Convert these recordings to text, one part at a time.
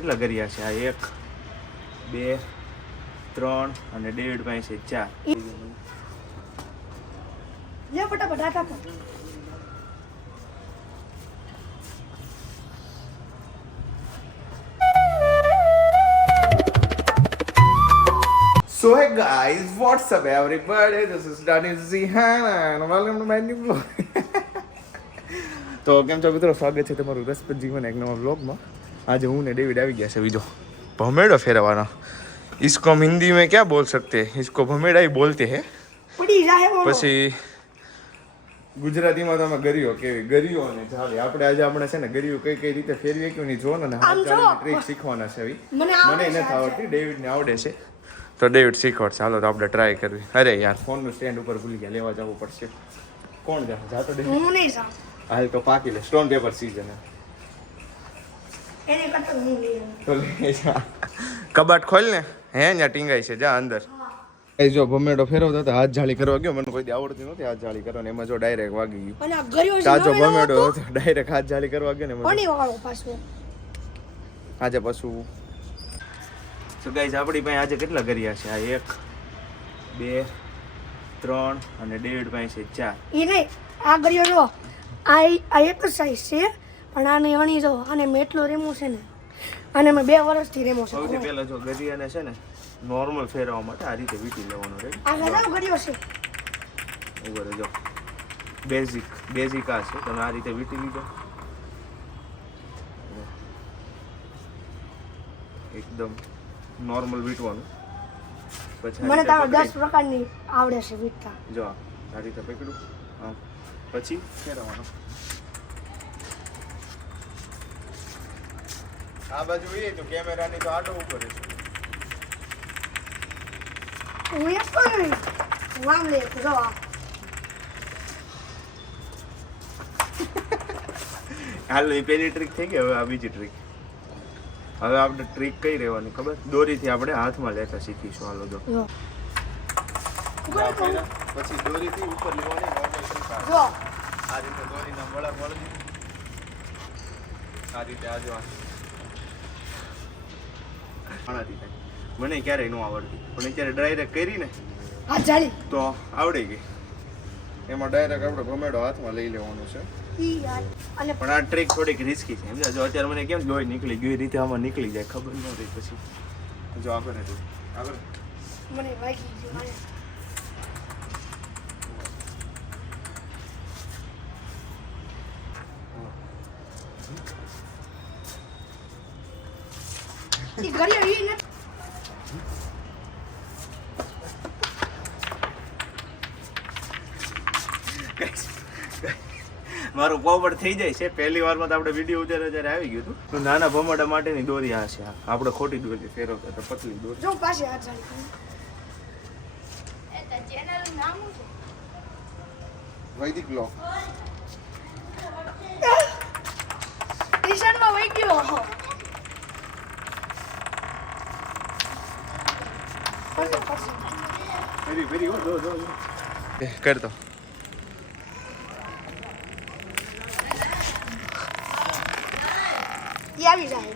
કેટલા કર્યા છે? આ 1 2 3 અને ડેવિડ પાસે છે 4. લે ફટાફટ આટા પર. So hey guys, what's up everybody? This is Danny Zihan and welcome to my new vlog. તો કેમ છો મિત્રો, સ્વાગત છે તમારું રસપ્રદ જીવન એક નવા વ્લોગમાં. आज हूँ ने डेविड આવી ગયા છે બીજો ભમેડો ફેરવાનો. इसको हम हिंदी में क्या बोल सकते हैं? इसको भमेड़ा ही बोलते हैं. પડી જાહે બોલો. પછી ગુજરાતીમાં તો અમે ગરિયો કેવી ગરિયો અને જાળી. આપણે આજે આપણે છે ને ગરિયો કઈ કઈ રીતે ફેરવીએ કે નહીં જોવાનો ને હાથ ચાલીની ટ્રીક શીખવાના છે. મને નથી આવડતી, ડેવિડને આવડે છે. તો ડેવિડ શીખવાડશે. હાલો તો આપણે ટ્રાય કરવી. અરે યાર, ફોનનું સ્ટેન્ડ ઉપર ભૂલી ગયા, લેવા જવું પડશે. કોણ જાય? જાતો ડેવિડ. હું નહીં જાઉં. હાલ તો પાકી લે. સ્ટોન પેપર સીઝન એને કરતા હું નહીં. તો લે જા. કબાટ ખોલ ને. હે ન્યા ટીંગાઈ છે, જા અંદર. એ જો ભમેડો ફેરવતો તો હાથ જાળી કરવા ગયો. મને કોઈ દી આવડતી નહોતી હાથ જાળી કરવાની. એમાં જો ડાયરેક્ટ વાગી ગયું. અને આ ગરિયો કાચો ભમેડો હતો, ડાયરેક્ટ હાથ જાળી કરવા ગયો ને એમાં પાણી વાળો પાછો. આજે પાછું. તો ગાઈઝ આપણી પાસે આજે કેટલા કર્યા છે? આ 1 2 3 અને ડેવિડ પાસે 4. એ નહીં, આ ગરિયો જો આ એક જ સાઈઝ છે, પણ આને અણી જો અને મેં એટલો રેમો છે ને, અને મેં 2 વર્ષથી રેમો છે. સૌથી પહેલા જો ગરિયાને છે ને નોર્મલ ફેરવવા માટે આ રીતે વીટી લેવાનો. આ ગજાનો ગરિયો છે. ઉપર જો બેઝિક આ છે. તમે આ રીતે વીટી લીધો, એકદમ નોર્મલ વીટવાનું. પછી મને તો 10 પ્રકારની આવડે છે વીટતા. જો આ રીતે પકડું, હા, પછી ફેરવવાનો. આ બાજુ એ તો કેમેરાની તો આટો ઉપર છે. હું એક કરું વામ લે જો આ. હાલ એ પહેલી ટ્રીક થઈ ગઈ. હવે આ બીજી ટ્રીક. હવે આપણે ટ્રીક કઈ રહેવાની ખબર? દોરીથી આપણે હાથમાં લેતા શીખીશું. હાલો જો પછી દોરીથી ઉપર લેવાની નોર્મલ ટ્રીક. જો આ રીતે દોરીના વળા વળી આ રીતે આ જો મને ક્યારેય ન આવડતી, પણ અત્યારે ડાયરેક્ટ કરી ને આ જાળી તો આવડી ગઈ. એમાં ડાયરેક્ટ આપણે ભમેડો હાથમાં લઈ લેવાનું છે. ઈ યાર. અને પણ આ ટ્રીક થોડીક રિસ્કી છે. સમજા? જો અત્યારે મને કેમ લોહી નીકળી ગયું, એ રીતે આમાં નીકળી જાય, ખબર ન રહી. પછી જો આગળ મને વાગી ગયું. ઈ ગરિયો ઈ ને મારું પોપટ થઈ જાય છે. પહેલી વારમાં તો આપણે વિડીયો ઉતારે ત્યારે આવી ગયું હતું. તો નાના ભમરડા માટેની દોરી આ છે. આપણે ખોટી દોરી ફેરવતા તો પતલી દોરી. જો પાસે આ જાળી. એ ચેનલ નામ શું છે? વૈદિક લો. ટી-શર્ટમાં વહી ગયો. ફેરી હો જો કર દો. ઈ આવી જાય.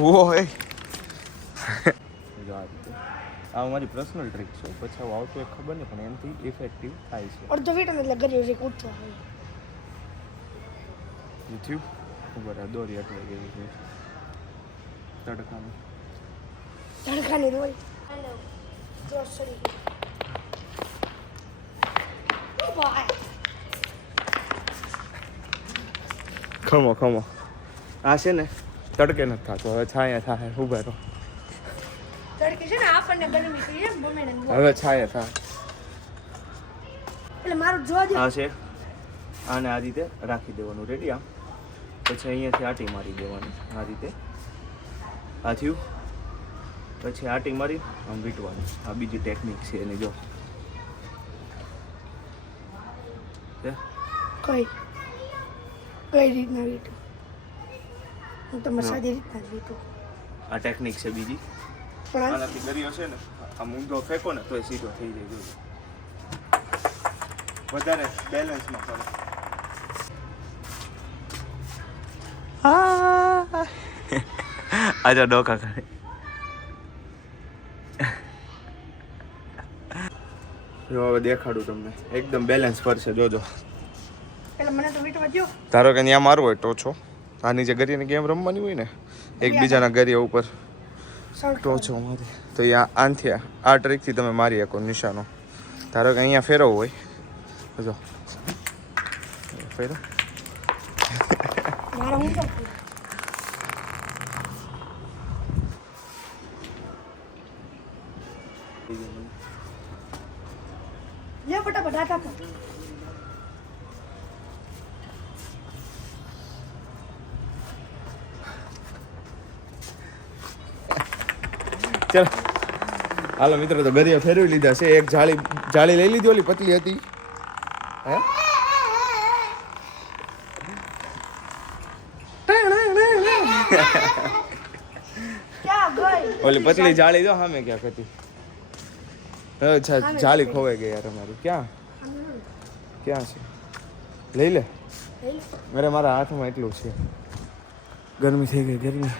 ઓહો હે જો આ મારી પર્સનલ ટ્રીક છે. પછી આવું આવતું એ ખબર નહીં, પણ એનાથી ઇફેક્ટિવ થાય છે. અડધો વીટ એટલે ગરિયો રે કૂદતો. થયું ખબર? આ દોરી અટવાઈ ગઈ છે તડકાની. ધડકાની દોરી. હેલો જો સરી. ઓ ભાઈ ખમો આ છે ને તડકે નથી થતો. હવે છાયા થાય. ઉભા રહો. તડકે છે ને આપણને ગરમી થઈ જાય બમેને. હવે છાયા થાય. એટલે મારું જોજે. આ છે, આને આ રીતે રાખી દેવાનું રેડી. આમ પછી અહીંયાથી આટી મારી દેવાની આ રીતે. આ થયું. પછી આટી મારી આમ વીટવાની. આ બીજી ટેકનિક છે એની. જો કઈ રીતના વીટું? હું તો સાદી રીતના જ વીટું. આ ટેકનિક છે બીજી. પણ આનાથી ગરિયો છે ને આમ ઊંધો ફેંકો ને તો એ સીધો થઈ જાય. જોજો વધારે બેલેન્સમાં ફરે. હા આજા ડોકા કરે. જો હવે દેખાડું તમને, એકદમ બેલેન્સ ફરશે, જોજો. પેલા મને તો વીટવા દ્યો. ધારો કે ત્યાં મારવું હોય ટોચો, આની જે ગરીની ગેમ રમવાની હોય ને, એકબીજાના ગરિયા ઉપર ટોચો મારે, તો આનથી આ ટ્રીકથી તમે મારી શકો નિશાનો. ધારો કે અહીંયા ફેરવવું હોય, જો ફેરો. મારો હું તો લે ફટાફટ હાથ આપો. ચાલો હાલો મિત્રો, તો ગરિયા ફેરવી લીધા છે. એક જાળી લઈ લીધી, ઓલી પતલી હતી. હે ક્યાં ગઈ? ઓલી પતલી જાળી જો સામે ક્યાંક હતી. અચ્છા, જાળી ખોવાઈ ગઈ યાર અમારી. ક્યાં ક્યાં છે? લઈ લે. અરે મારા હાથમાં એટલું છે. ગરમી થઈ ગઈ, ગરમી.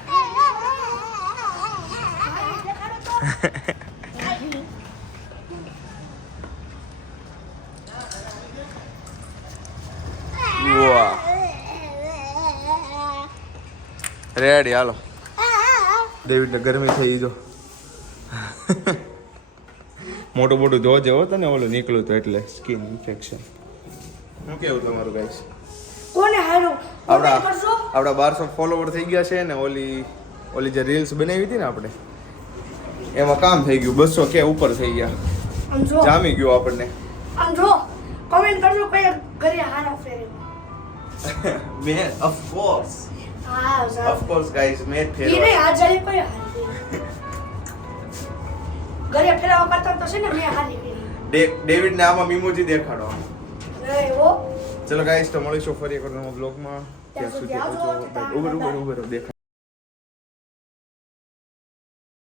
રેડી, હાલો. ડેવિડને ગરમી થઈ જો. મોટું મોટું ધોજે હો તને, ઓલું નીકળ્યું તો એટલે સ્કિન ઇન્ફેક્શન. શું કેવું તમારું ગાઈસ? કોને હારો આપણા 1200 ફોલોવર થઈ ગયા છે ને. ઓલી જે રીલ્સ બનાવી હતી ને આપણે, એમાં કામ થઈ ગયું. 200 કે ઉપર થઈ ગયા. આમ જો, જામી ગયું આપણને. આમ જો, કમેન્ટ કરજો કઈ ઘરે હારા ફેરે. મેં ઓફ કોર્સ, હા ઓફ કોર્સ ગાઈસ, મેં ઈ ફેરવા. નહીં આ જરી કોઈ હારી ઘરે ફેરવા કરતા તો છે ને મેં હારી કરી. ડેવિડને આમાં મિમોજી દેખાડો. નહીં હો. ચલો ગાઈસ, તો મળીશું ફરી એક નવા બ્લોગમાં. ત્યાં સુધી આવજો. ઉભર દેખાડ.